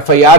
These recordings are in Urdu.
FIR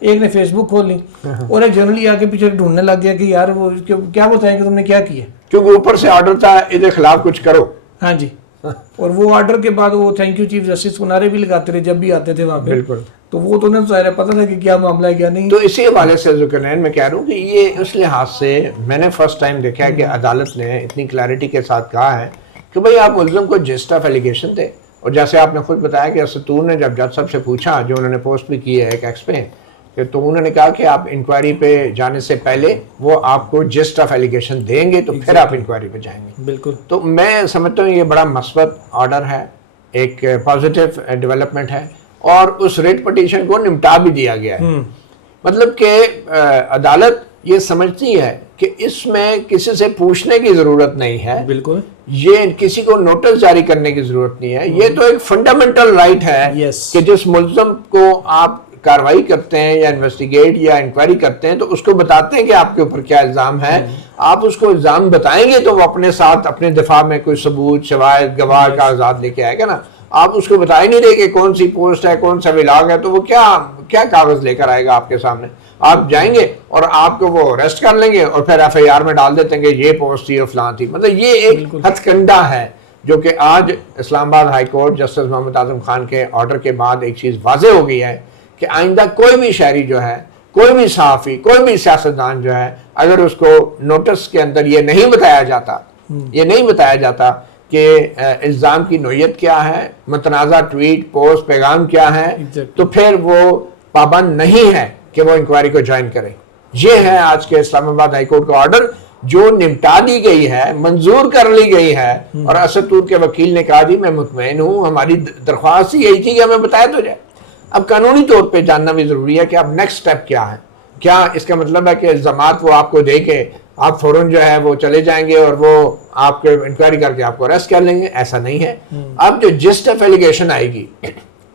ایک نے فیس بک کھول لی اور ایک جنرلی آ کے پیچھے ڈھونڈنے لگ گیا کہ یار وہ کیا بتائیں کہ تم نے کیا کیا، کیونکہ اوپر سے آرڈر تھا اس کے خلاف کچھ کرو. ہاں جی. اور وہ آرڈر کے بعد وہ تھینک یو چیف جسٹس کو نعرے بھی لگاتے رہے جب بھی آتے تھے وہاں پہ. بالکل. تو وہ تو انہیں ظاہر پتہ تھا کہ کیا معاملہ ہے کیا نہیں. تو اسی حوالے سے ذوالقرنین میں کہہ رہا ہوں کہ یہ اس لحاظ سے میں نے فرسٹ ٹائم دیکھا ہے کہ عدالت نے اتنی کلیئرٹی کے ساتھ کہا ہے کہ بھئی آپ ملزم کو جسٹ آف ایلیگیشن دے. اور جیسے آپ نے خود بتایا کہ اسطور نے جب جج صاحب سے پوچھا، جو انہوں نے پوسٹ بھی کی ہے ایک ایکس پہ، کہ تو انہوں نے کہا کہ آپ انکوائری پہ جانے سے پہلے وہ آپ کو جسٹ آف ایلیگیشن دیں گے تو پھر آپ انکوائری پہ جائیں گے. بالکل. تو میں سمجھتا ہوں یہ بڑا مثبت آرڈر ہے، ایک پازیٹیو ڈیولپمنٹ ہے، اور اس ریٹ پٹیشن کو نمٹا بھی دیا گیا ہے. مطلب کہ عدالت یہ سمجھتی ہے کہ اس میں کسی سے پوچھنے کی ضرورت نہیں ہے. بالکل. یہ کسی کو نوٹس جاری کرنے کی ضرورت نہیں ہے. یہ تو ایک فنڈامنٹل رائٹ ہے کہ جس ملزم کو آپ کاروائی کرتے ہیں یا انویسٹیگیٹ یا انکوائری کرتے ہیں تو اس کو بتاتے ہیں کہ آپ کے اوپر کیا الزام ہے. آپ اس کو الزام بتائیں گے تو وہ اپنے ساتھ اپنے دفاع میں کوئی ثبوت، شواہد، گواہ کاغذات لے کے آئے گا نا. آپ اس کو بتا ہی نہیں رہے کہ کون سی پوسٹ ہے، کون سا ولاگ ہے، تو وہ کیا کاغذ لے کر آئے گا آپ کے سامنے. آپ جائیں گے اور آپ کو وہ اریسٹ کر لیں گے اور پھر ایف آئی آر میں ڈال دیتے ہیں کہ یہ پوسٹ تھی اور فلاں تھی. مطلب یہ ایک ہتھ کنڈا ہے جو کہ آج اسلام آباد high court justice Muhammad Azam Khan کے آرڈر کے بعد ایک چیز واضح ہو گئی ہے کہ آئندہ کوئی بھی شہری جو ہے، کوئی بھی صحافی، کوئی بھی سیاستدان جو ہے، اگر اس کو نوٹس کے اندر یہ نہیں بتایا جاتا کہ الزام کی نوعیت کیا ہے، متنازع ٹویٹ، پوسٹ، پیغام کیا ہے، تو پھر وہ پابند نہیں ہے کہ وہ انکوائری کو جوائن کرے. یہ ہے آج کے اسلام آباد ہائی کورٹ کا آرڈر جو نمٹا دی گئی ہے، منظور کر لی گئی ہے. اور اسد طور کے وکیل نے کہا جی میں مطمئن ہوں، ہماری درخواست یہی تھی کہ ہمیں بتایا تو جائے. اب قانونی طور پہ جاننا بھی ضروری ہے کہ اب نیکسٹ سٹیپ کیا ہے. کیا اس کا مطلب ہے کہ الزامات وہ آپ کو دے کے آپ فوراً جو ہے وہ چلے جائیں گے اور وہ آپ کے انکوائری کر کے آپ کو اریسٹ کر لیں گے؟ ایسا نہیں ہے. اب جو جسٹ آف ایلیگیشن آئے گی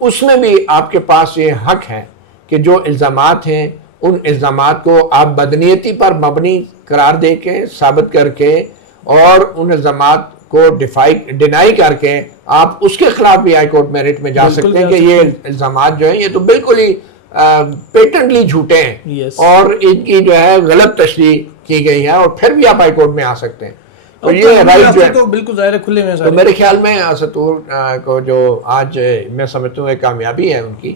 اس میں بھی آپ کے پاس یہ حق ہے کہ جو الزامات ہیں ان الزامات کو آپ بدنیتی پر مبنی قرار دے کے، ثابت کر کے، اور ان الزامات کو ڈینائی کر کے آپ اس کے خلاف بھی ہائی کورٹ میں ریٹ میں جا سکتے ہیں کہ یہ الزامات جو ہیں یہ تو بالکل ہی پیٹنٹلی جھوٹے ہیں اور ان کی جو ہے غلط تشریح کی گئی ہے، اور پھر بھی آپ ہائی کورٹ میں آ سکتے ہیں. تو یہ رائٹ جو ہے تو بالکل ظاہر کھلے میں. تو میرے خیال میں اسطور کو جو آج میں سمجھتا ہوں ایک کامیابی ہے ان کی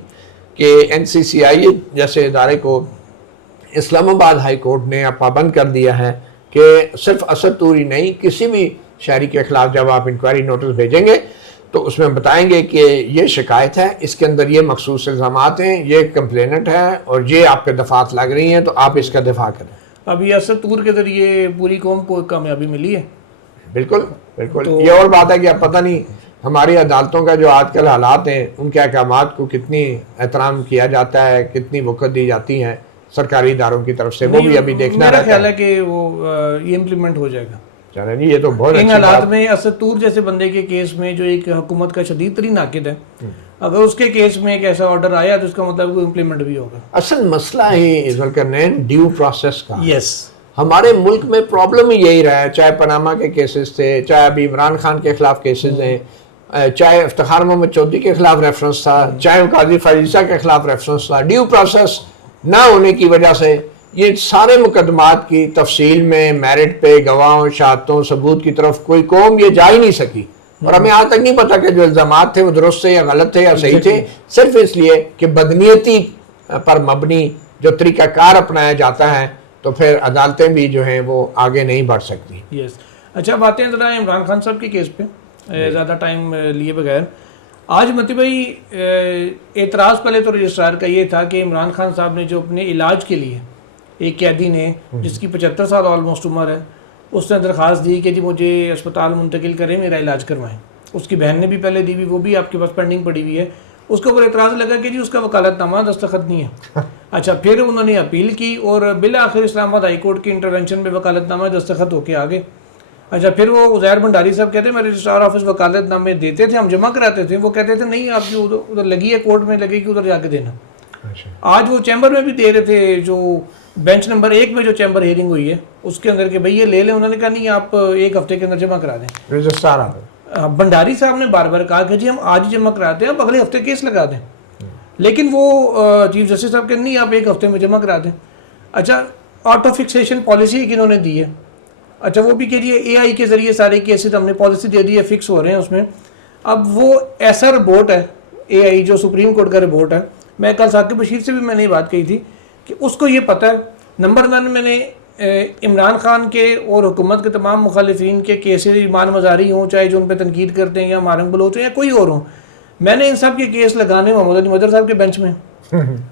کہ این سی سی آئی جیسے ادارے کو اسلام آباد ہائی کورٹ نے اب پابند کر دیا ہے کہ صرف اسد طور ہی نہیں، کسی بھی شہری کے خلاف جب آپ انکوائری نوٹس بھیجیں گے تو اس میں بتائیں گے کہ یہ شکایت ہے، اس کے اندر یہ مخصوص الزامات ہیں، یہ کمپلینٹ ہے اور یہ آپ کے دفعات لگ رہی ہیں، تو آپ اس کا دفاع کریں. اب یہ اسد طور کے ذریعے پوری قوم کو کامیابی ملی ہے. بالکل بالکل. یہ اور بات ہے کہ اب پتہ نہیں ہماری عدالتوں کا جو آج کل حالات ہیں ان کے احکامات کو کتنی احترام کیا جاتا ہے، کتنی وقت دی جاتی ہیں سرکاری اداروں کی طرف سے، وہ بھی ابھی دیکھنا رہتا ہے. میرا خیال ہے کہ وہ یہ امپلیمنٹ ہو جائے گا. چلیں جی، یہ تو بہت ان حالات میں اسد طور جیسے بندے کے کیس میں جو ایک حکومت کا شدید ترین ناقد ہے، اگر اس کے کیس میں ایک ایسا آرڈر آیا تو اس کا مطلب وہ امپلیمنٹ بھی ہوگا. اصل مسئلہ ہی ذوالقرنین ڈیو پروسیس کا. یس. ہمارے ملک میں پرابلم ہی یہی رہا ہے، چاہے پاناما کے کیسز تھے، چاہے ابھی عمران خان کے خلاف کیسز ہیں، چاہے افتخار محمد چودھری کے خلاف ریفرنس تھا، چاہے قاضی فائزہ کے خلاف ریفرنس تھا. ڈیو پروسیس نہ ہونے کی وجہ سے یہ سارے مقدمات کی تفصیل میں، میرٹ پہ، گواہوں، شہادتوں، ثبوت کی طرف کوئی قوم یہ جا ہی نہیں سکی. اور ہمیں آج تک نہیں پتا کہ جو الزامات تھے وہ درست تھے یا غلط تھے یا صحیح تھے، صرف اس لیے کہ بدنیتی پر مبنی جو طریقہ کار اپنایا جاتا ہے تو پھر عدالتیں بھی جو ہیں وہ آگے نہیں بڑھ سکتی. یس. اچھا، باتیں ذرا عمران خان صاحب کے کیس پہ زیادہ ٹائم لیے بغیر. آج متی بھائی اعتراض پہلے تو رجسٹرار کا یہ تھا کہ عمران خان صاحب نے جو اپنے علاج کے لیے ایک قیدی نے جس کی 75 سال آلموسٹ عمر ہے، اس نے درخواست دی کہ جی مجھے اسپتال منتقل کریں، میرا علاج کروائیں. اس کی بہن نے بھی پہلے دی ہوئی، وہ بھی آپ کے پاس پینڈنگ پڑی ہوئی ہے. اس کے اوپر اعتراض لگا کہ جی اس کا وکالت نامہ دستخط نہیں ہے. اچھا، پھر انہوں نے اپیل کی اور بالآخر اسلام آباد ہائی کورٹ کی انٹرونشن میں وکالت نامہ دستخط ہو کے آگے. اچھا، پھر وہ عزیر بھنڈاری صاحب کہتے ہیں میں رجسٹرار آفس وکالت نامے دیتے تھے، ہم جمع کراتے تھے. وہ کہتے تھے نہیں، آپ جو ادھر لگی ہے کورٹ میں لگے گی ادھر جا کے دینا. آج وہ چیمبر میں بھی دے رہے تھے، جو بینچ نمبر 1 میں جو چیمبر ہیئرنگ ہوئی ہے اس کے اندر کہ بھئی یہ لے لیں. انہوں نے کہا نہیں، آپ 1 ہفتے کے اندر جمع کرا دیں. رجسٹرار بھنڈاری صاحب نے بار بار کہا کہ جی ہم آج ہی جمع کراتے ہیں، آپ اگلے ہفتے کیس لگا دیں. لیکن وہ چیف جسٹس صاحب کہ نہیں آپ ایک ہفتے میں جمع کرا دیں. اچھا آٹو فکسیشن پالیسی کہ انہوں نے دی ہے, اچھا وہ بھی کہ جی اے آئی کے ذریعے سارے کیسز ہم نے پالیسی دے دی ہے, فکس ہو رہے ہیں اس میں. اب وہ ایسا رپورٹ ہے اے آئی جو سپریم کورٹ کا رپورٹ ہے, میں کل ثاقب بشیر سے بھی میں نے یہ بات کہی تھی کہ اس کو یہ پتہ ہے نمبر 1 میں نے عمران خان کے اور حکومت کے تمام مخالفین کے کیسز ایمان مزاری ہوں, چاہے جو ان پہ تنقید کرتے ہیں یا مارنگ بلوچ یا کوئی اور ہوں, میں نے ان سب کے کیس لگانے محمد علی مظہر صاحب کے بینچ میں.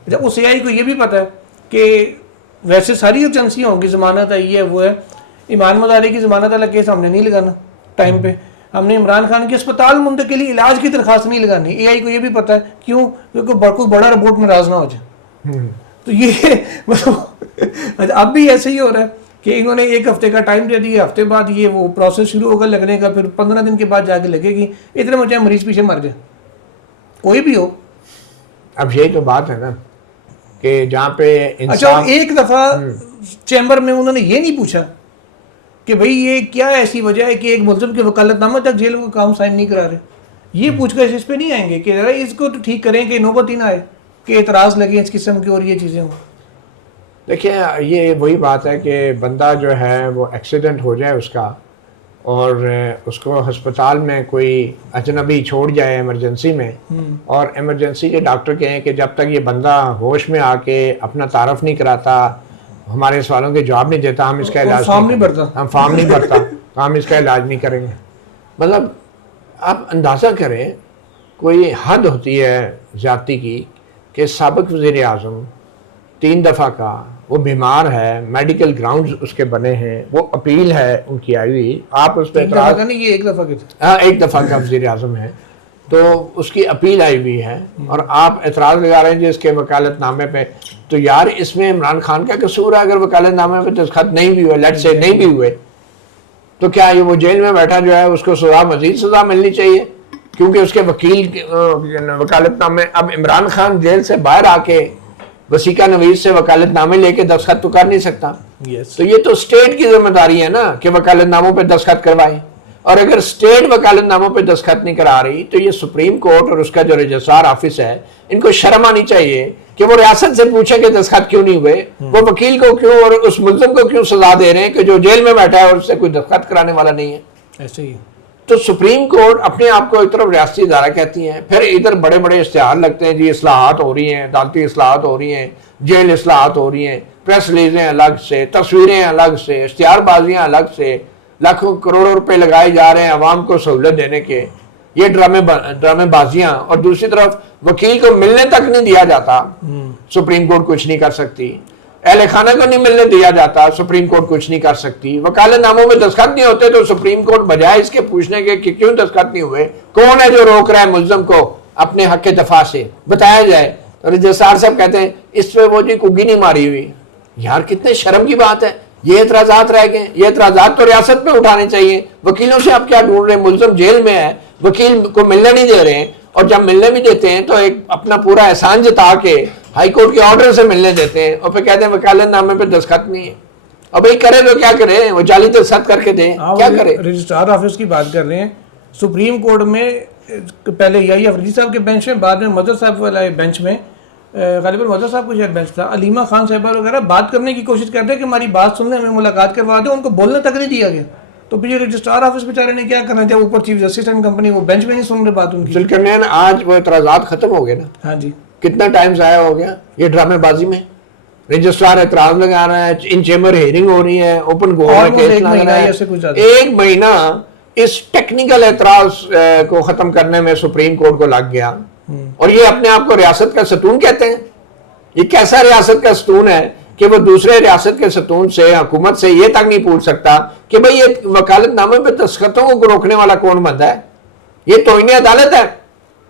جب اس اے آئی کو یہ بھی پتہ ہے کہ ویسے ساری ایجنسیاں ہوں گی, ضمانت ہے یہ ہے وہ ہے, ایمان مزاری کی ضمانت والا کیس ہم نے نہیں لگانا ٹائم پہ, ہم نے عمران خان کے اسپتال منتقلی علاج کی درخواست نہیں لگانی. اے آئی کو یہ بھی پتہ ہے کیوں, کیونکہ کوئی بڑا رپورٹ میں راز نہ ہو جائے. تو یہ اب بھی ایسے ہی ہو رہا ہے کہ انہوں نے ایک ہفتے کا ٹائم دے دیا, ہفتے بعد یہ وہ پروسیس شروع ہوگا لگنے کا, پھر 15 دن کے بعد جا کے لگے گی. اتنے میں چاہے مریض پیچھے مر جائے کوئی بھی ہو. اب یہی تو بات ہے نا کہ جہاں پہ اچھا ایک دفعہ چیمبر میں انہوں نے یہ نہیں پوچھا کہ بھئی یہ کیا ایسی وجہ ہے کہ ایک ملزم کے وکالت نامہ تک جیل کا کام سائن نہیں کرا رہے. یہ پوچھ کر اس پہ نہیں آئیں گے کہ ذرا اس کو تو ٹھیک کریں کہ نوبت ہی نہ آئے کہ اعتراض لگے اس قسم کی اور یہ چیزیں ہوں. دیکھیں یہ وہی بات ہے کہ بندہ جو ہے وہ ایکسیڈنٹ ہو جائے اس کا, اور اس کو ہسپتال میں کوئی اجنبی چھوڑ جائے ایمرجنسی میں, اور ایمرجنسی کے ڈاکٹر کہیں کہ جب تک یہ بندہ ہوش میں آ کے اپنا تعارف نہیں کراتا, ہمارے سوالوں کے جواب نہیں دیتا, ہم اس کا علاج فارم نہیں بھرتا, ہم فارم نہیں بھرتا, ہم اس کا علاج نہیں کریں گے. مطلب آپ اندازہ کریں کوئی حد ہوتی ہے زیادتی کی کہ سابق وزیر اعظم 3 دفعہ کا, وہ بیمار ہے, میڈیکل گراؤنڈز اس کے بنے ہیں, وہ اپیل ہے ان کی آئی ہوئی, آپ اس پہ اعتراض نہیں, یہ ایک دفعہ کے تھے, ہاں ایک دفعہ کا وزیر اعظم ہے, تو اس کی اپیل آئی ہوئی ہے اور آپ اعتراض لگا رہے ہیں جس کے وکالت نامے پہ. تو یار اس میں عمران خان کا قصور ہے اگر وکالت نامے پہ دستخط نہیں بھی ہوئے, لیٹ سے نہیں بھی ہوئے, تو کیا یہ وہ جیل میں بیٹھا جو ہے اس کو سزا, مزید سزا ملنی چاہیے کیونکہ اس کے وکیل وکالت نامے. اب عمران خان جیل سے باہر آ کے وسیقہ نویس سے وکالت نامے لے کے دستخط تو کر نہیں سکتا. تو یہ تو اسٹیٹ کی ذمہ داری ہے نا کہ وکالت ناموں پہ دستخط کروائے, اور اگر اسٹیٹ وکالت ناموں پہ دستخط نہیں کرا رہی تو یہ سپریم کورٹ اور اس کا جو رجسٹرار آفس ہے ان کو شرم آنی چاہیے کہ وہ ریاست سے پوچھے کہ دستخط کیوں نہیں ہوئے, وہ وکیل کو کیوں اور اس ملزم کو کیوں سزا دے رہے ہیں کہ جو جیل میں بیٹھا ہے اور اس سے کوئی دستخط کرانے والا نہیں ہے. ایسے ہی تو سپریم کورٹ اپنے آپ کو ایک طرف ریاستی ادارہ کہتی ہیں, پھر ادھر بڑے بڑے اشتہار لگتے ہیں, جی اصلاحات ہو رہی ہیں, عدالتی اصلاحات ہو رہی ہیں, جیل اصلاحات ہو رہی ہیں, پریس ریلیزیں الگ سے, تصویریں الگ سے, اشتہار بازیاں الگ سے, لاکھوں کروڑوں روپے لگائے جا رہے ہیں عوام کو سہولت دینے کے, یہ ڈرامے بازیاں. اور دوسری طرف وکیل کو ملنے تک نہیں دیا جاتا, سپریم کورٹ کچھ نہیں کر سکتی. اہل خانہ کو نہیں ملنے دیا جاتا, سپریم کورٹ کچھ نہیں کر سکتی. وکالت ناموں میں دستخط نہیں ہوتے تو سپریم کورٹ بجائے اس کے پوچھنے کے کہ کیوں دستخط نہیں ہوئے, کون ہے جو روک رہا ہے ملزم کو اپنے حق کے دفاع سے, بتایا جائے. تو رجسٹرار صاحب کہتے ہیں اس پہ وہ جی کگی نہیں ماری ہوئی. یار کتنے شرم کی بات ہے, یہ اعتراضات رہ گئے. یہ اعتراضات تو ریاست پہ اٹھانے چاہیے. وکیلوں سے آپ کیا ڈھونڈ رہے ہیں, ملزم جیل میں ہے, وکیل کو ملنے نہیں دے رہے ہیں, اور جب ملنے بھی دیتے ہیں تو ایک اپنا پورا احسان جتا کے ہائی کورٹ کے آرڈر سے ملنے دیتے ہیں, اور پھر کہتے ہیں وکالت نامے پہ دستخط نہیں ہے. اور بھائی کرے تو کیا کرے, وہ جعلی دستخط کر کے دیں, کیا کرے. رجسٹرار آفس کی بات کر رہے ہیں, سپریم کورٹ میں پہلے یحییٰ افریدی صاحب کے بینچ میں, بعد میں مظہر صاحب والے بینچ میں, غالباً مظہر صاحب کو شاید بینچ تھا, علیمہ خان صاحبہ وغیرہ بات کرنے کی کوشش کرتے ہیں کہ ہماری بات سن لیں, ہمیں ملاقات کروا دیں, ان کو بولنے تک نہیں دیا گیا. تو پھر یہ رجسٹرار آفس بیچارے نے کیا کرنا تھا, اوپر چیف جسٹس اینڈ کمپنی, وہ بینچ میں نہیں سن رہے بات ان کی. ذوالقرنین آج وہ اعتراضات ختم ہو گئے نا. ہاں جی, کتنا ٹائم ضائع ہو گیا یہ ڈرامے بازی میں. رجسٹرار اعتراض لگا رہا ہے, ان چیمبر ہیئرنگ ہو رہی ہے, اوپن کورٹ میں کیس لگ رہا ہے. 1 مہینہ اس ٹیکنیکل اعتراض کو ختم کرنے میں سپریم کورٹ کو لگ گیا, اور یہ اپنے آپ کو ریاست کا ستون کہتے ہیں. یہ کیسا ریاست کا ستون ہے کہ وہ دوسرے ریاست کے ستون سے, حکومت سے یہ تک نہیں پوچھ سکتا کہ بھئی یہ وکالت نامے پہ دستخطوں کو روکنے والا کون بندہ ہے. یہ توہین عدالت ہے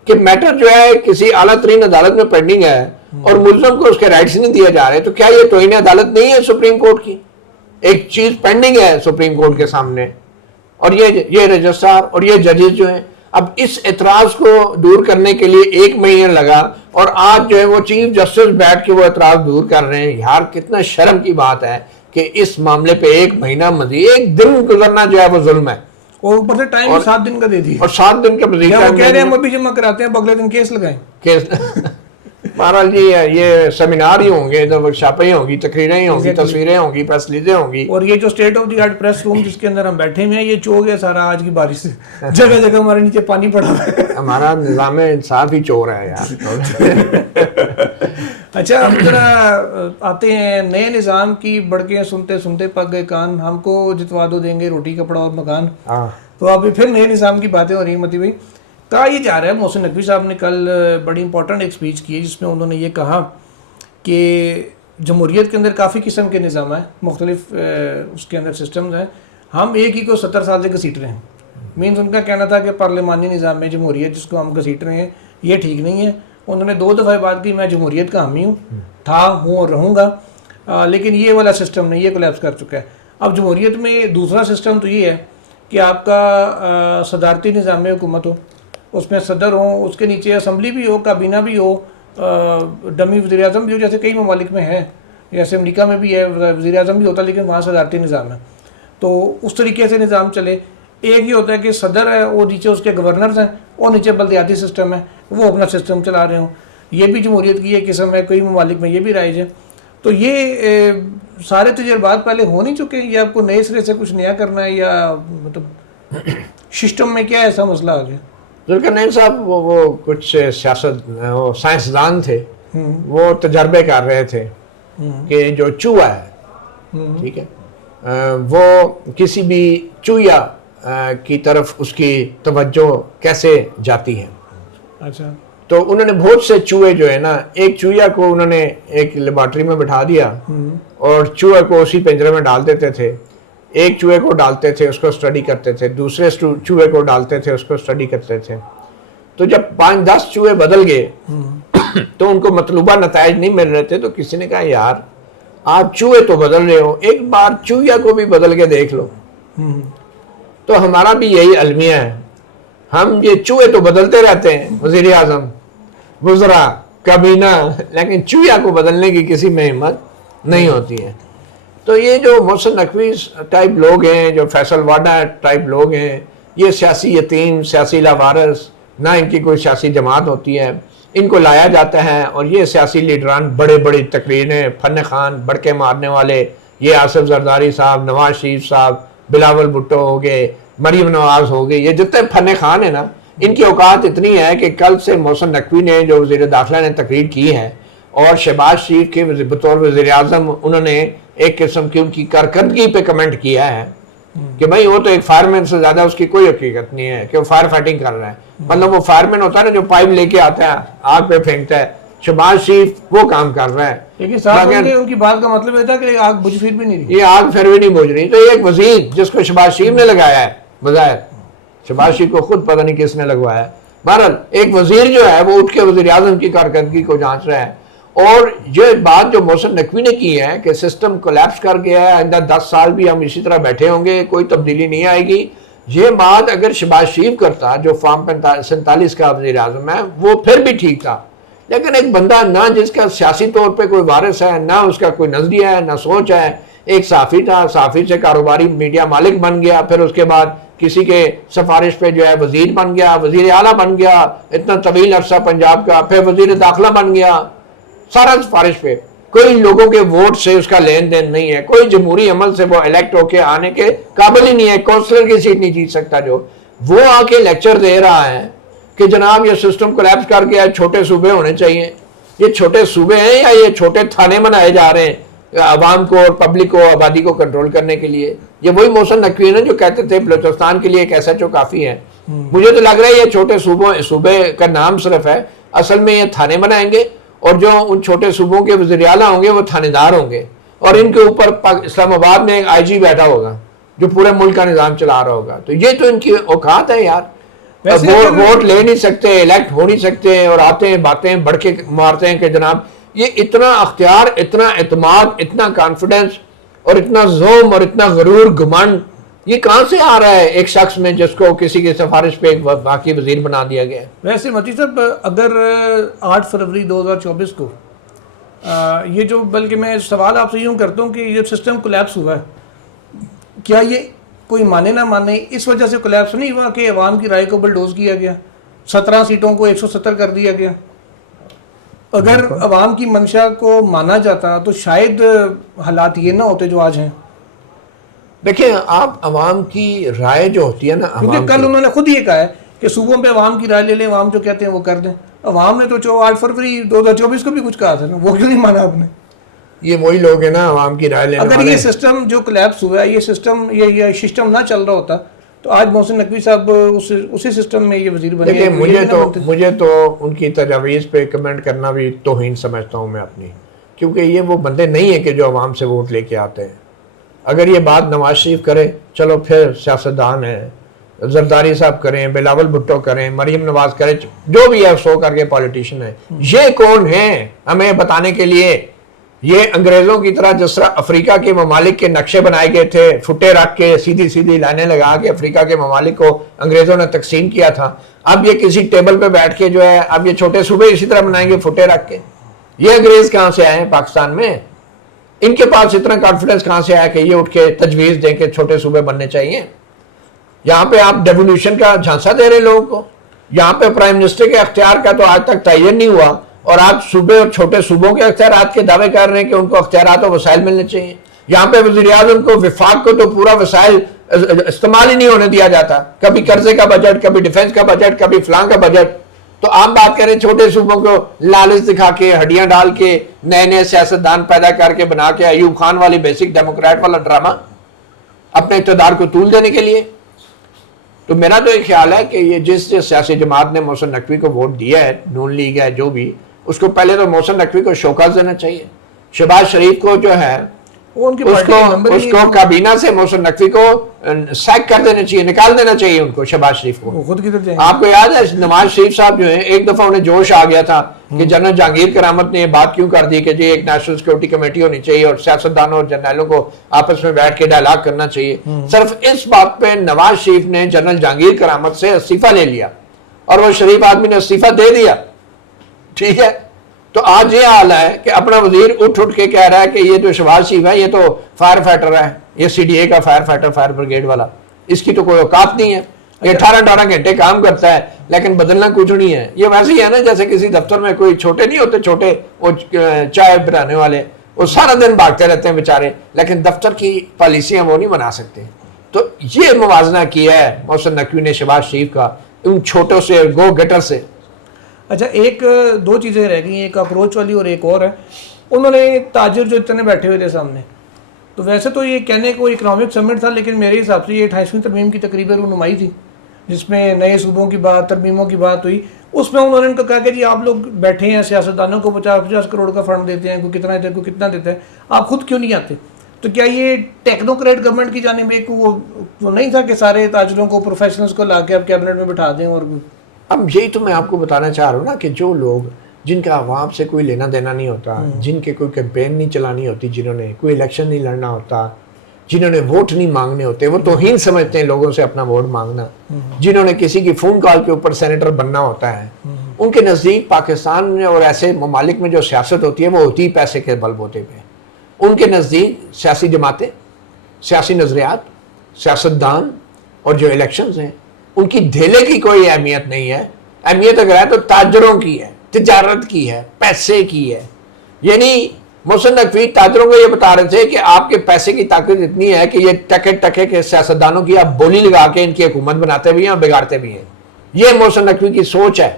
کہ میٹر جو ہے کسی اعلیٰ ترین عدالت میں پینڈنگ ہے اور ملزم کو اس کے رائٹس نہیں دیے جا رہے, تو کیا یہ توہین عدالت نہیں ہے سپریم کورٹ کی؟ ایک چیز پینڈنگ ہے سپریم کورٹ کے سامنے, اور یہ رجسٹرار اور یہ ججز جو ہیں. اب اس اعتراض کو دور کرنے کے لیے 1 مہینہ لگا, اور آج جو ہے وہ چیف جسٹس بیٹھ کے وہ اعتراض دور کر رہے ہیں. یار کتنا شرم کی بات ہے کہ اس معاملے پہ 1 مہینہ مزید, 1 دن گزرنا جو ہے وہ ظلم ہے. اور اوپر سے ٹائم 7 دن کا دے دیا, اور 7 دن کا مزید وہ کہہ رہے ہیں ہم ابھی جمع کراتے ہیں, اگلے دن کیس لگائیں. بہرحال جی یہ سیمینار ہی ہوں گے, ادھر ورکشاپیں ہی ہوں گی, تقریریں ہی ہوں گی, تصویریں ہوں گی, پریس ریلیزیں ہوں گی. اور یہ جو state of the art press room جس کے اندر ہم بیٹھے ہوئے ہیں یہ چو گیا سارا آج کی بارش سے, جگہ جگہ ہمارے نیچے پانی پڑا ہوا ہے. ہمارا نظام انصاف ہی چور ہے یار. اچھا ہم ذرا آتے ہیں نئے نظام کی بڑکیں سنتے سنتے پک گئے کان, ہم کو جتوا دو دیں گے روٹی کپڑا اور مکان. تو ابھی پھر نئے نظام کی باتیں ہو رہی ہیں متی بھائی. کہا یہ جا رہا ہے, محسن نقوی صاحب نے کل بڑی امپورٹنٹ ایک اسپیچ کی جس میں انہوں نے یہ کہا کہ جمہوریت کے اندر کافی قسم کے نظام ہیں, مختلف اس کے اندر سسٹمز ہیں, ہم ایک ہی کو 70 سال سے گھسیٹ رہے ہیں. مینز ان کا کہنا تھا کہ پارلیمانی نظام میں جمہوریت جس کو ہم گھسیٹ رہے ہیں یہ ٹھیک نہیں ہے. انہوں نے 2 دفعہ بات کی میں جمہوریت کا حامی ہوں, تھا ہوں اور رہوں گا, لیکن یہ والا سسٹم نہیں, یہ کولیپس کر چکا ہے. اب جمہوریت میں دوسرا سسٹم تو یہ ہے کہ آپ کا صدارتی نظام حکومت ہو, اس میں صدر ہوں, اس کے نیچے اسمبلی بھی ہو, کابینہ بھی ہو, ڈمی وزیر اعظم بھی ہو, جیسے کئی ممالک میں ہے, جیسے امریکہ میں بھی ہے وزیر اعظم بھی ہوتا ہے لیکن وہاں صدارتی نظام ہے. تو اس طریقے سے نظام چلے. ایک ہی ہوتا ہے کہ صدر ہے, وہ نیچے اس کے گورنرز ہیں, اور نیچے بلدیاتی سسٹم ہے, وہ اپنا سسٹم چلا رہے ہوں. یہ بھی جمہوریت کی ایک قسم ہے, کئی ممالک میں یہ بھی رائج ہے. تو یہ سارے تجربات پہلے ہو نہیں چکے, یا آپ کو نئے سرے سے کچھ نیا کرنا ہے, یا مطلب سسٹم میں کیا ایسا مسئلہ آ گیا؟ ذوالقرنین صاحب وہ کچھ سائنسدان تھے, وہ تجربے کر رہے تھے کہ جو چوہا ہے, ٹھیک ہے, وہ کسی بھی چوہیا کی طرف اس کی توجہ کیسے جاتی ہے. اچھا. تو انہوں نے بہت سے چوہے جو ہے نا, ایک چوہیا کو انہوں نے ایک لیبارٹری میں بٹھا دیا اور چوہے کو اسی پنجرے میں ڈال دیتے تھے. ایک چوہے کو ڈالتے تھے, اس کو اسٹڈی کرتے تھے, دوسرے چوہے کو ڈالتے تھے, اس کو اسٹڈی کرتے تھے. تو جب 5-10 چوہے بدل گئے تو ان کو مطلوبہ نتائج نہیں مل رہے تھے, تو کسی نے کہا یار آپ چوہے تو بدل رہے ہو, ایک بار چوہیا کو بھی بدل کے دیکھ لو. تو ہمارا بھی یہی المیہ ہے, ہم یہ چوہے تو بدلتے رہتے ہیں, وزیر اعظم, وزراء, کابینہ, لیکن چوہیا کو بدلنے کی کسی میں ہمت نہیں ہوتی ہے. تو یہ جو محسن نقوی ٹائپ لوگ ہیں, جو فیصل واڈا ٹائپ لوگ ہیں, یہ سیاسی یتیم, سیاسی لاوارث, نہ ان کی کوئی سیاسی جماعت ہوتی ہے, ان کو لایا جاتا ہے اور یہ سیاسی لیڈران بڑے بڑی تقریریں, فن خان, بڑکے مارنے والے, یہ آصف زرداری صاحب, نواز شریف صاحب, بلاول بھٹو ہو گئے, مریم نواز ہو گئے, یہ جتنے فن خان ہیں نا, ان کی اوقات اتنی ہے کہ کل سے محسن نقوی نے جو وزیر داخلہ نے تقریر کی ہے, اور شہباز شریف کے بطور وزیر اعظم انہوں نے ایک قسم کی ان کی کارکردگی پہ کمنٹ کیا ہے کہ بھائی وہ تو ایک فائر مین سے زیادہ اس کی کوئی حقیقت نہیں ہے کہ وہ فائر فائٹنگ کر رہا ہے. مطلب وہ فائر مین ہوتا ہے نا جو پائپ لے کے آتا ہے, آگ پہ پھینکتا ہے, شہباز شریف وہ کام کر رہا ہے. لیکن صاحب ان کی بات کا مطلب یہ تھا کہ آگ بجھ پھر بھی نہیں رہی, یہ آگ پھر بھی نہیں بجھ رہی. تو یہ ایک وزیر جس کو شہباز شریف نے لگایا ہے, بظاہر شہباز شریف کو خود پتہ نہیں کس نے لگوایا ہے, بہرحال ایک وزیر جو ہے وہ اٹھ کے وزیر اعظم کی کارکردگی کو جانچ رہا ہے. اور یہ بات جو محسن نقوی نے کی ہے کہ سسٹم کولیپس کر گیا ہے, آئندہ 10 سال بھی ہم اسی طرح بیٹھے ہوں گے, کوئی تبدیلی نہیں آئے گی, یہ بات اگر شہباز شریف کرتا جو فارم 47 کا وزیر اعظم ہے, وہ پھر بھی ٹھیک تھا. لیکن ایک بندہ نہ جس کا سیاسی طور پہ کوئی وارث ہے, نہ اس کا کوئی نظریہ ہے, نہ سوچ ہے, ایک صحافی تھا, صحافی سے کاروباری میڈیا مالک بن گیا, پھر اس کے بعد کسی کے سفارش پہ جو ہے وزیر بن گیا, وزیر اعلیٰ بن گیا, اتنا طویل عرصہ پنجاب کا, پھر وزیر داخلہ بن گیا, سارا سفارش پہ. کوئی لوگوں کے ووٹ سے اس کا لین دین نہیں ہے, کوئی جمہوری عمل سے وہ الیکٹ ہو کے آنے کے قابل ہی نہیں ہے, کونسلر کی سیٹ نہیں جیت سکتا. جو وہ آ کے لیکچر دے رہا ہے کہ جناب یہ سسٹم کولیپس کر گیا, چھوٹے صوبے ہونے چاہیے. یہ چھوٹے صوبے ہیں یا یہ چھوٹے تھانے بنائے جا رہے ہیں عوام کو اور پبلک کو, آبادی کو کنٹرول کرنے کے لیے؟ یہ وہی محسن نقوی ہے جو کہتے تھے بلوچستان کے لیے ایک ایس ایچ او کافی ہے. مجھے تو لگ رہا ہے یہ چھوٹے صوبے کا نام صرف ہے, اصل میں یہ تھانے بنائیں گے, اور جو ان چھوٹے صوبوں کے وزیر اعلیٰ ہوں گے وہ تھانے دار ہوں گے, اور ان کے اوپر اسلام آباد میں ایک آئی جی بیٹھا ہوگا جو پورے ملک کا نظام چلا رہا ہوگا. تو یہ تو ان کی اوقات ہے یار, ووٹ لے نہیں سکتے, الیکٹ ہو نہیں سکتے, اور آتے ہیں باتیں بڑھ کے مارتے ہیں کہ جناب یہ اتنا اختیار, اتنا اعتماد, اتنا کانفیڈنس, اور اتنا زوم, اور اتنا غرور, گھمنڈ, یہ کہاں سے آ رہا ہے ایک شخص میں جس کو کسی کی سفارش پہ ایک باقی وزیر بنا دیا گیا ہے؟ ویسے متی صاحب اگر 8 فروری 2024 کو یہ جو, بلکہ میں سوال آپ سے یوں کرتا ہوں کہ یہ سسٹم کولیپس ہوا ہے, کیا یہ کوئی مانے نہ مانے اس وجہ سے کولیپس نہیں ہوا کہ عوام کی رائے کو بلڈوز کیا گیا, 17 سیٹوں کو 170 کر دیا گیا؟ اگر عوام کی منشا کو مانا جاتا تو شاید حالات یہ نہ ہوتے جو آج ہیں. دیکھیں آپ عوام کی رائے جو ہوتی ہے نا، کیونکہ کل انہوں نے خود یہ کہا ہے کہ صوبوں پہ عوام کی رائے لے لیں، عوام جو کہتے ہیں وہ کر دیں. عوام نے تو 8 فروری 2024 کو بھی کچھ کہا تھا نا، وہ کیوں نہیں مانا آپ نے؟ یہ وہی لوگ ہیں نا عوام کی رائے لینے والے. اگر یہ سسٹم جو کلیپس ہوا ہے، یہ سسٹم نہ چل رہا ہوتا تو آج محسن نقوی صاحب اسی سسٹم میں یہ وزیر بنے. دیکھیں مجھے تو ان کی تجاویز پہ کمنٹ کرنا بھی توہین سمجھتا ہوں میں اپنی، کیونکہ یہ وہ بندے نہیں ہیں کہ جو عوام سے ووٹ لے کے آتے ہیں. اگر یہ بات نواز شریف کرے چلو پھر سیاستدان ہیں، زرداری صاحب کریں، بلاول بھٹو کریں، مریم نواز کریں، جو بھی ہے سو کر کے پالیٹیشین ہیں. یہ کون ہیں ہمیں بتانے کے لیے؟ یہ انگریزوں کی طرح جس طرح افریقہ کے ممالک کے نقشے بنائے گئے تھے، فٹے رکھ کے سیدھی سیدھی لائنیں لگا کے افریقہ کے ممالک کو انگریزوں نے تقسیم کیا تھا، اب یہ کسی ٹیبل پہ بیٹھ کے جو ہے اب یہ چھوٹے صوبے اسی طرح بنائیں گے فٹے رکھ کے. یہ انگریز کہاں سے آئے ہیں پاکستان میں؟ ان کے پاس اتنا کانفیڈنس کہاں سے آیا کہ یہ اٹھ کے تجویز دیں کہ چھوٹے صوبے بننے چاہیے؟ یہاں پہ آپ ڈیولیوشن کا جھانسا دے رہے لوگوں کو. یہاں پہ پرائم منسٹر کے اختیار کا تو آج تک تعین نہیں ہوا، اور آپ صوبے اور چھوٹے صوبوں کے اختیارات کے دعوے کر رہے ہیں کہ ان کو اختیارات و وسائل ملنے چاہیے. یہاں پہ وزیر اعظم کو وفاق کو تو پورا وسائل استعمال ہی نہیں ہونے دیا جاتا، کبھی قرضے کا بجٹ، کبھی ڈیفنس کا بجٹ، کبھی فلاں کا بجٹ. تو آپ بات کریں چھوٹے صوبوں کو لالچ دکھا کے ہڈیاں ڈال کے نئے نئے سیاستدان پیدا کر کے بنا کے ایوب خان والی بیسک ڈیموکریٹ والا ڈرامہ اپنے اقتدار کو طول دینے کے لیے. تو میرا تو ایک خیال ہے کہ یہ جس سیاسی جماعت نے محسن نقوی کو ووٹ دیا ہے، نون لیگ ہے جو بھی، اس کو پہلے تو محسن نقوی کو شوکاز دینا چاہیے. شہباز شریف کو جو ہے اس کو کابینہ سے محسن نقوی کو سیک کر دینا چاہیے، نکال دینا چاہیے ان کو، شہباز شریف کو. آپ کو یاد ہے نواز شریف صاحب جو ہیں ایک دفعہ انہیں جوش آ گیا تھا کہ جنرل جہانگیر کرامت نے یہ بات کیوں کر دی کہ جی ایک نیشنل سیکورٹی کمیٹی ہونی چاہیے اور سیاستدانوں اور جرنیلوں کو آپس میں بیٹھ کے ڈائلاگ کرنا چاہیے. صرف اس بات پہ نواز شریف نے جنرل جہانگیر کرامت سے استعفیٰ لے لیا اور وہ شریف آدمی نے استعفیٰ دے دیا. ٹھیک ہے، تو آج یہ حال ہے کہ اپنا وزیر اٹھ کے کہہ رہا ہے کہ یہ جو شہباز شریف ہے یہ تو فائر فائٹر ہے، یہ سی ڈی اے کا فائر فائٹر، فائر بریگیڈ والا، اس کی تو کوئی اوقات نہیں ہے. یہ 18 گھنٹے کام کرتا ہے لیکن بدلنا کچھ نہیں ہے. یہ ویسے ہی ہے نا جیسے کسی دفتر میں کوئی چھوٹے نہیں ہوتے، چھوٹے وہ چائے بنانے والے، وہ سارا دن بھاگتے رہتے ہیں بیچارے، لیکن دفتر کی پالیسیاں وہ نہیں بنا سکتے. تو یہ موازنہ کیا ہے محسن نقوی نے شہباز شریف کا ان چھوٹوں سے، گو گٹر سے. اچھا، ایک دو چیزیں رہ گئی ہیں، ایک اپروچ والی اور ایک اور ہے. انہوں نے تاجر جو اتنے بیٹھے ہوئے تھے سامنے، تو ویسے تو یہ کہنے کو اکنامک سمٹ تھا، لیکن میرے حساب سے یہ 28ویں ترمیم کی تقریب رونمائی تھی جس میں نئے صوبوں کی بات، ترمیموں کی بات ہوئی. اس میں انہوں نے ان کو کہا کہ جی آپ لوگ بیٹھے ہیں، سیاستدانوں کو 50 کروڑ کا فنڈ دیتے ہیں، کوئی کتنا دیتا ہے کوئی کتنا دیتا ہے، آپ خود کیوں نہیں آتے؟ تو کیا یہ ٹیکنوکریٹ گورنمنٹ کی جانب ایک وہ نہیں تھا کہ سارے تاجروں کو، پروفیشنلز کو لا کے اب کیبنٹ میں بٹھا دیں؟ اور اب یہی تو میں آپ کو بتانا چاہ رہا ہوں نا کہ جو لوگ جن کا عوام سے کوئی لینا دینا نہیں ہوتا، جن کے کوئی کیمپین نہیں چلانی ہوتی، جنہوں نے کوئی الیکشن نہیں لڑنا ہوتا، جنہوں نے ووٹ نہیں مانگنے ہوتے، وہ توہین سمجھتے ہیں لوگوں سے اپنا ووٹ مانگنا، جنہوں نے کسی کی فون کال کے اوپر سینیٹر بننا ہوتا ہے، ان کے نزدیک پاکستان میں اور ایسے ممالک میں جو سیاست ہوتی ہے وہ ہوتی پیسے کے بل بوتے پہ. ان کے نزدیک سیاسی جماعتیں، سیاسی نظریات، سیاستدان اور جو الیکشنز ہیں ان کی دھیلے کی کوئی اہمیت نہیں ہے. اہمیت اگر ہے تو تاجروں کی ہے، تجارت کی ہے، پیسے کی ہے. یعنی محسن نقوی تاجروں کو یہ بتا رہے تھے کہ آپ کے پیسے کی طاقت اتنی ہے کہ یہ ٹکے کے سیاستدانوں کی آپ بولی لگا کے ان کی حکومت بناتے بھی ہیں اور بگاڑتے بھی ہیں. یہ محسن نقوی کی سوچ ہے.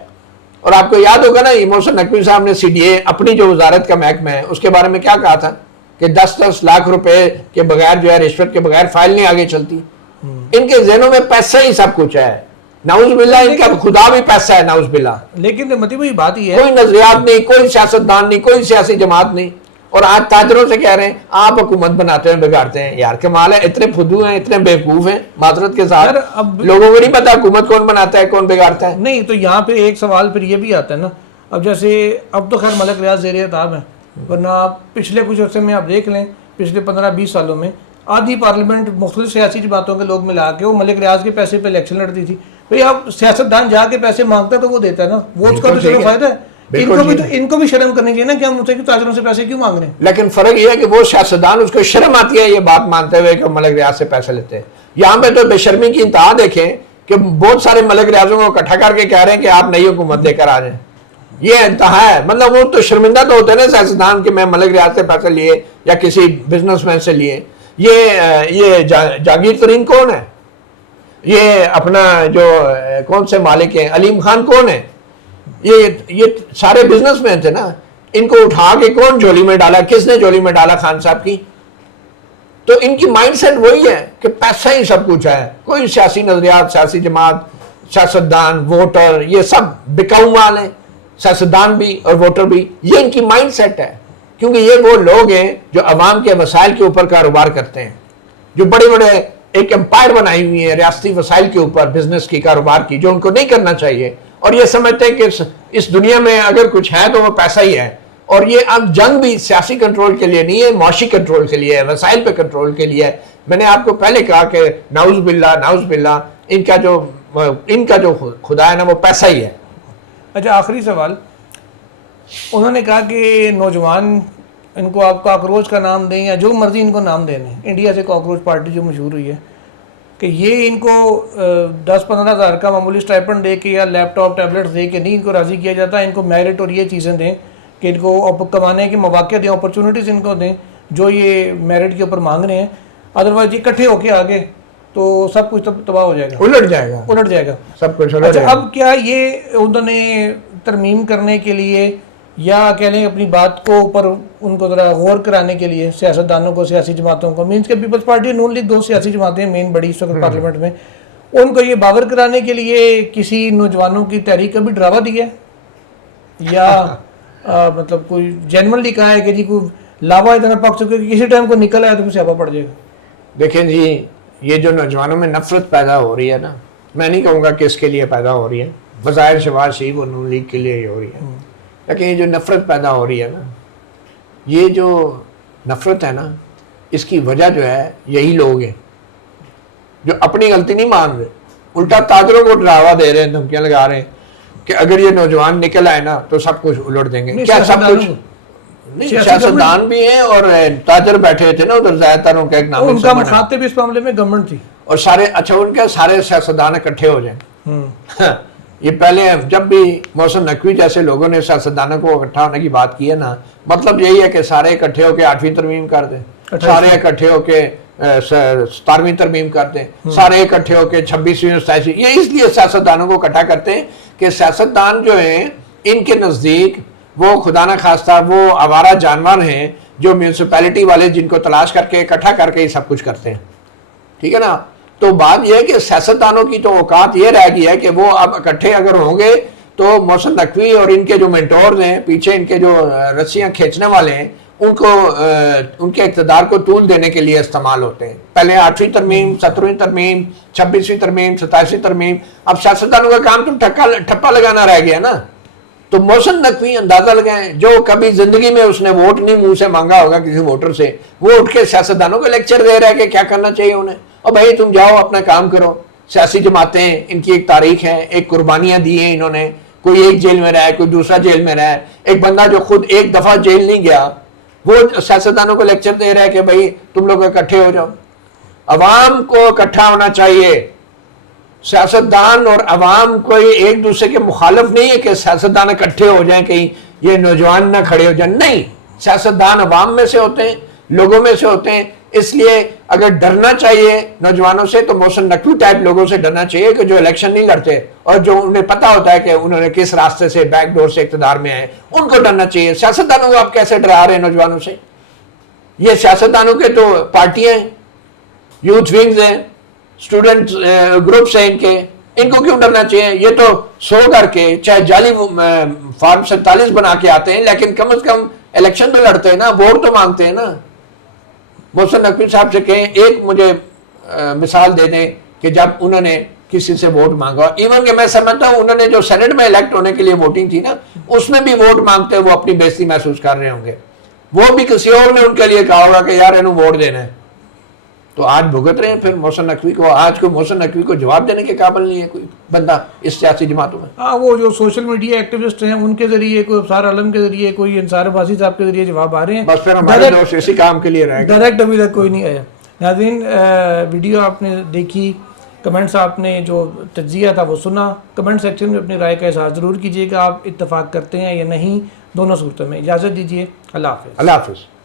اور آپ کو یاد ہوگا نا یہ محسن نقوی صاحب نے سی ڈی اے اپنی جو وزارت کا محکمہ ہے اس کے بارے میں کیا کہا تھا کہ 10 لاکھ روپے کے بغیر جو ہے رشوت کے بغیر فائل نہیں آگے چلتی. ان کے ذہنوں میں پیسہ ہی سب کچھ ہے. نعوذ باللہ ان کا خدا بھی پیسہ ہے، نعوذ باللہ. لیکن مطلب یہ بات ہی ہے، کوئی نظریات نہیں، کوئی سیاستدان نہیں، کوئی سیاسی جماعت نہیں. اور آج تاجروں سے کہہ رہے ہیں آپ حکومت بناتے ہیں بگاڑتے ہیں. یار کمال ہے، اتنے فدو ہیں، اتنے بیوقوف ہیں معذرت کے ساتھ. لوگوں کو نہیں پتا حکومت کون بناتا ہے کون بگاڑتا ہے. نہیں تو یہاں پہ ایک سوال پھر یہ بھی آتا ہے نا، اب جیسے اب تو خیر ملک ریاض زیر خطاب ہیں، ورنہ پچھلے کچھ عرصے میں آپ دیکھ لیں، پچھلے 15-20 سالوں میں آدھی پارلیمنٹ مختلف سیاسی جماعتوں کے لوگ ملا کے وہ ملک ریاض کے پیسے پہ الیکشن لڑتی تھی. بھئی اب سیاستدان جا کے پیسے مانگتا ہے تو وہ دیتا ہے نا، وہ اس کا تو چلو فائدہ ہے. ان کو بھی شرم کرنی چاہیے نا کہ ہم تاجروں سے پیسے کیوں مانگ رہے ہیں. لیکن فرق یہ ہے کہ وہ سیاستدان اس کو شرم آتی ہے یہ بات مانتے ہوئے کہ ملک ریاض سے پیسے لیتے ہیں. یہاں پہ تو بے شرمی کی انتہا دیکھیں کہ بہت سارے ملک ریاضوں کو اکٹھا کر کے کہہ رہے ہیں کہ آپ نئی حکومت لے کر آ جائیں. یہ انتہا ہے. مطلب وہ تو شرمندہ تو ہوتے ہیں نا سیاستدان کہ میں ملک ریاض سے پیسے لیے یا کسی بزنس مین سے لیے. یہ جہانگیر ترین کون ہے؟ یہ اپنا جو کون سے مالک ہیں علیم خان کون ہے؟ یہ سارے بزنس مین تھے نا. ان کو اٹھا کے کون جھولی میں ڈالا؟ کس نے جھولی میں ڈالا؟ خان صاحب کی. تو ان کی مائنڈ سیٹ وہی ہے کہ پیسہ ہی سب کچھ ہے. کوئی سیاسی نظریات، سیاسی جماعت، سیاستدان، ووٹر، یہ سب بکاؤ مال ہیں. سیاستدان بھی اور ووٹر بھی. یہ ان کی مائنڈ سیٹ ہے، کیونکہ یہ وہ لوگ ہیں جو عوام کے وسائل کے اوپر کاروبار کرتے ہیں، جو بڑے بڑے ایک امپائر بنائی ہوئی ہے ریاستی وسائل کے اوپر بزنس کی، کاروبار کی، جو ان کو نہیں کرنا چاہیے. اور یہ سمجھتے ہیں کہ اس دنیا میں اگر کچھ ہے تو وہ پیسہ ہی ہے. اور یہ اب جنگ بھی سیاسی کنٹرول کے لیے نہیں ہے، معاشی کنٹرول کے لیے ہے، وسائل پہ کنٹرول کے لیے ہے. میں نے آپ کو پہلے کہا کہ نعوذ باللہ ان کا جو خدا ہے نا وہ پیسہ ہی ہے. اچھا آخری سوال، انہوں نے کہا کہ نوجوان ان کو آپ کاکروچ کا نام دیں یا جو مرضی ان کو نام دینے، انڈیا سے کاکروچ پارٹی جو مشہور ہوئی ہے، کہ یہ ان کو 10-15 ہزار کا معمولی اسٹائپنڈ دے کے یا لیپ ٹاپ ٹیبلٹ دے کے نہیں ان کو راضی کیا جاتا. ان کو میرٹ اور یہ چیزیں دیں کہ ان کو کمانے کے مواقع دیں، اپرچونٹیز ان کو دیں جو یہ میرٹ کے اوپر مانگ رہے ہیں. ادروائز یہ اکٹھے ہو کے آگے تو سب کچھ تباہ ہو جائے گا، الٹ جائے گا سب کچھ. اچھا اب کیا یہ انہوں نے ترمیم کرنے کے لیے یا کہہ لیں اپنی بات کو اوپر ان کو ذرا غور کرانے کے لیے سیاستدانوں کو، سیاسی جماعتوں کو، مینس کے پیپلز پارٹی اور نون لیگ 2 سیاسی جماعتیں مین بڑی اس وقت پارلیمنٹ میں، ان کو یہ باور کرانے کے لیے کسی نوجوانوں کی تحریک کا بھی ڈراوا دیا ہے یا مطلب کوئی جینورلی کہا ہے کہ جی کوئی لاوا اتنا پک چکے کہ کسی ٹائم کو نکل آیا تو سیاپا پڑ جائے گا؟ دیکھیں جی، یہ جو نوجوانوں میں نفرت پیدا ہو رہی ہے نا، میں نہیں کہوں گا کس کے لیے پیدا ہو رہی ہے، بظاہر شہباز شریف اور نون لیگ کے لیے ہی ہو رہی ہے، لیکن یہ جو نفرت پیدا ہو رہی ہے نا، یہ جو نفرت ہے نا، اس کی وجہ جو ہے یہی لوگ ہیں جو اپنی غلطی نہیں مان رہے، الٹا تاجروں کو ڈراوا دے رہے ہیں، دھمکیاں لگا رہے ہیں کہ اگر یہ نوجوان نکل آئے نا تو سب کچھ الٹ دیں گے. کیا سب کچھ نہیں؟ سیاستدان بھی ہیں اور تاجر بیٹھے تھے نا ادھر، زیادہ تر ان کا ایک نام، ان کا مخاطب اس معاملے میں گورنمنٹ تھی اور سارے اچھا ان کے سارے سیاستدان اکٹھے ہو جائیں. یہ پہلے جب بھی محسن نقوی جیسے لوگوں نے سیاستدانوں کو اکٹھا ہونے کی بات کی ہے نا، مطلب یہی ہے کہ سارے اکٹھے ہو کے 8ویں ترمیم کر دیں، سارے اکٹھے ہو کے 17ویں ترمیم کر دیں، سارے اکٹھے ہو کے 26ویں 27ویں. یہ اس لیے سیاستدانوں کو اکٹھا کرتے ہیں کہ سیاستدان جو ہیں ان کے نزدیک وہ خدا نہ خواستہ وہ آوارہ جانور ہیں جو میونسپیلٹی والے جن کو تلاش کر کے اکٹھا کر کے یہ سب کچھ کرتے ہیں. ٹھیک ہے نا؟ تو بات یہ ہے کہ سیاستدانوں کی تو اوقات یہ رہ گئی ہے کہ وہ اب اکٹھے اگر ہوں گے تو محسن نقوی اور ان کے جو مینٹورز ہیں پیچھے، ان کے جو رسیاں کھینچنے والے ہیں، ان کو ان کے اقتدار کو طول دینے کے لیے استعمال ہوتے ہیں. پہلے 8ویں ترمیم، 17ویں ترمیم، 26ویں ترمیم، 27ویں ترمیم. اب سیاستدانوں کا کام تو ٹھپا لگانا رہ گیا نا. تو محسن نقوی اندازہ لگائیں، جو کبھی زندگی میں اس نے ووٹ نہیں منہ سے مانگا ہوگا کسی ووٹر سے، وہ اٹھ کے سیاستدانوں کو لیکچر دے رہا ہے کہ کیا کرنا چاہیے انہیں. اور بھائی تم جاؤ اپنا کام کرو. سیاسی جماعتیں، ان کی ایک تاریخ ہے، ایک قربانیاں دی ہیں انہوں نے. کوئی ایک جیل میں رہا ہے، کوئی دوسرا جیل میں رہا ہے. ایک بندہ جو خود ایک دفعہ جیل نہیں گیا وہ سیاستدانوں کو لیکچر دے رہا ہے کہ بھائی تم لوگ اکٹھے ہو جاؤ. عوام کو اکٹھا ہونا چاہیے. سیاستدان اور عوام کوئی ایک دوسرے کے مخالف نہیں ہے کہ سیاستدان اکٹھے ہو جائیں کہیں یہ نوجوان نہ کھڑے ہو جائیں. نہیں، سیاستدان عوام میں سے ہوتے ہیں، لوگوں میں سے ہوتے ہیں. اس لیے اگر ڈرنا چاہیے نوجوانوں سے تو محسن نقوی ٹائپ لوگوں سے ڈرنا چاہیے کہ جو الیکشن نہیں لڑتے اور جو انہیں پتا ہوتا ہے کہ انہوں نے کس راستے سے بیک ڈور سے اقتدار میں آئے، ان کو ڈرنا چاہیے. سیاستدانوں کو آپ کیسے ڈرا رہے ہیں نوجوانوں سے؟ یہ سیاستدانوں کے تو پارٹیاں ہیں، یوتھ ونگز ہیں، اسٹوڈنٹ گروپس ہیں ان کو کیوں ڈرنا چاہیے؟ یہ تو سو کر کے چاہے جعلی فارم 47 بنا کے آتے ہیں لیکن کم از کم الیکشن تو لڑتے ہیں نا، ووٹ تو مانگتے ہیں نا. محسن نقوی صاحب سے کہیں ایک مجھے مثال دے دیں کہ جب انہوں نے کسی سے ووٹ مانگا. ایون کہ میں سمجھتا ہوں انہوں نے جو سینٹ میں الیکٹ ہونے کے لیے ووٹنگ تھی نا، اس میں بھی ووٹ مانگتے وہ اپنی بےزتی محسوس کر رہے ہوں گے. وہ بھی کسی اور نے ان کے لیے کہا ہوگا کہ یار انہوں ووٹ دینا ہے. تو آج بھگت رہے ہیں پھر محسن نقوی کو. آج کو محسن نقوی کو جواب دینے کے قابل نہیں ہے کوئی بندہ اس سیاسی جماعتوں میں. ہاں، وہ جو سوشل میڈیا ایکٹیوسٹ ہیں ان کے ذریعے، کوئی ابصار عالم کے ذریعے، کوئی انصار عباسی صاحب کے ذریعے جواب آ رہے ہیں. بس پھر ہمارے دوست اسی کام کے لیے رہے گا. ڈائریکٹ ابھی تک کوئی نہیں آیا. ناظرین، ویڈیو آپ نے دیکھی، کمنٹس آپ نے جو تجزیہ تھا وہ سنا. کمنٹ سیکشن میں اپنی رائے کا اظہار ضرور کیجیے گا. آپ اتفاق کرتے ہیں یا نہیں دونوں صورتوں میں. اجازت دیجیے. اللہ حافظ. اللہ حافظ.